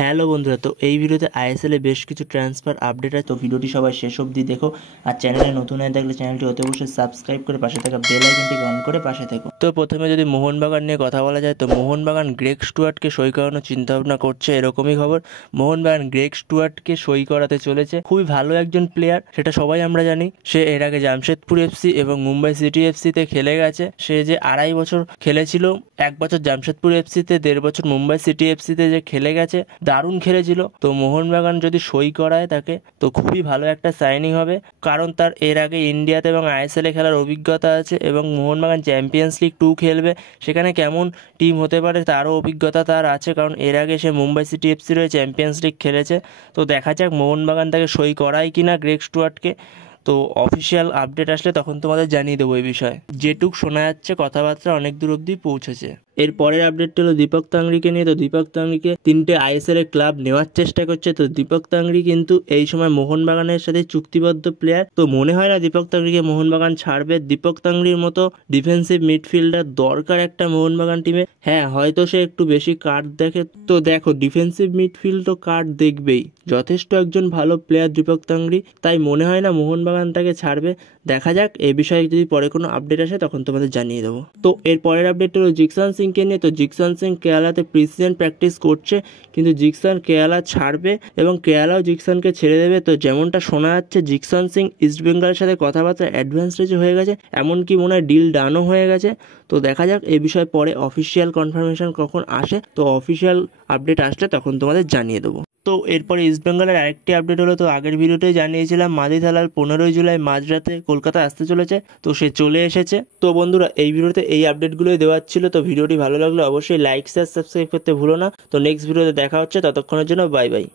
Hello বন্ধুরা, তো এই ভিডিওতে আইএসএল এ বেশ কিছু ট্রান্সফার আপডেট আছে। তো ভিডিওটি সবাই শেষ অবধি দেখো। আর চ্যানেলে নতুন হয়ে থাকলে চ্যানেলটি অতি অবশ্যই সাবস্ক্রাইব করে পাশে থাকা বেল আইকনটি অন করে পাশে থেকো। তো প্রথমে যদি মোহনবাগান নিয়ে কথা বলা যায়, তো মোহনবাগান গ্রেগ স্টুয়ার্টকে সই করানোর চিন্তাভাবনা করছে, এরকমই খবর। মোহনবাগান গ্রেগ স্টুয়ার্টকে সই করাতে চলেছে। খুবই ভালো একজন প্লেয়ার, সেটা সবাই আমরা জানি। সে এর আগে জামশেদপুর এফসি এবং মুম্বাই সিটি এফসিতে খেলে গেছে। সে যে 2.5 বছর খেলেছিল, 1 বছর জামশেদপুর এফসিতে, 1.5 বছর মুম্বাই সিটি এফসিতে যে খেলে গেছে, দারুণ খেলেছিল। তো মোহনবাগান যদি সই করায় তাকে, তো খুবই ভালো একটা সাইনিং হবে, কারণ তার এর আগে ইন্ডিয়াতে এবং আইএসএল এ খেলার অভিজ্ঞতা আছে এবং মোহনবাগান চ্যাম্পিয়ন্স লিগ 2 খেলবে। সেখানে কেমন টিম হতে পারে তারও অভিজ্ঞতা তার আছে, কারণ এর আগে সে মুম্বাই সিটি এফসির হয়ে চ্যাম্পিয়ন্স লিগ খেলেছে। তো দেখা যাক মোহনবাগান তাকে সই করায় কিনা গ্রেগ স্টুয়ার্টকে। তো অফিসিয়াল আপডেট আসলে তখন তোমাদের জানিয়ে দেবো এই বিষয়ে। যেটুক শোনা যাচ্ছে কথাবার্তা অনেক দূর অব্দি পৌঁছেছে। এর পরের আপডেটটা হলো দীপক তাংরিকে নিয়ে। তো দীপক তাংরিকে 3টে আইএসএল এর ক্লাব নেওয়ার চেষ্টা করছে। তো দীপক তাংরি কিন্তু এই সময় মোহনবাগানের সাথে চুক্তিবদ্ধ প্লেয়ার। তো মনে হয় না দীপক তাংরিকে মোহনবাগান ছাড়বে। দীপক তাংরির মতো ডিফেন্সিভ মিডফিল্ডার দরকার একটা মোহনবাগান টিমে। হ্যাঁ, হয়তো সে একটু বেশি কার্ড দেখে। তো দেখো, ডিফেন্সিভ মিডফিল্ড তো কার্ড দেখবেই, যথেষ্ট একজন ভালো প্লেয়ার দীপক তাংরি। তাই মনে হয় না মোহনবাগান তাকে ছাড়বে। দেখা যাক, এ বিষয়ে যদি পরে কোনো আপডেট আসে তখন তোমাদের জানিয়ে দেবো। তো এর পরের আপডেট হলো জিকসান সিংকে নিয়ে। তো জিকসান সিং কেরালাতে প্রিসিজন প্র্যাকটিস করছে, কিন্তু জিকসান কেরালা ছাড়বে এবং কেরালাও জিকসানকে ছেড়ে দেবে। তো যেমনটা শোনা যাচ্ছে, জিকসান সিং ইস্টবেঙ্গলের সাথে কথাবার্তা অ্যাডভান্স স্টেজে হয়ে গেছে, এমনকি মনে হয় ডিল ডানও হয়ে গেছে। তো দেখা যাক এই বিষয়ে পরে অফিসিয়াল কনফার্মেশন কখন আসে। তো অফিসিয়াল আপডেট আসলে তখন তোমাদের জানিয়ে দেবো। তো এরপরে ইস্টবেঙ্গলের আরেকটি আপডেট হলো, তো আগের ভিডিওতেই জানিয়েছিলাম মাদি থালাল 15ই জুলাই মাঝরাতে কলকাতা আসতে চলেছে। তো সে চলে এসেছে। তো বন্ধুরা, এই ভিডিওতে এই আপডেটগুলোই দেওয়ার ছিল। তো ভিডিওটি ভালো লাগলে অবশ্যই লাইক শেয়ার সাবস্ক্রাইব করতে ভুলো না। তো নেক্সট ভিডিওতে দেখা হচ্ছে, ততক্ষণের জন্য বাই বাই।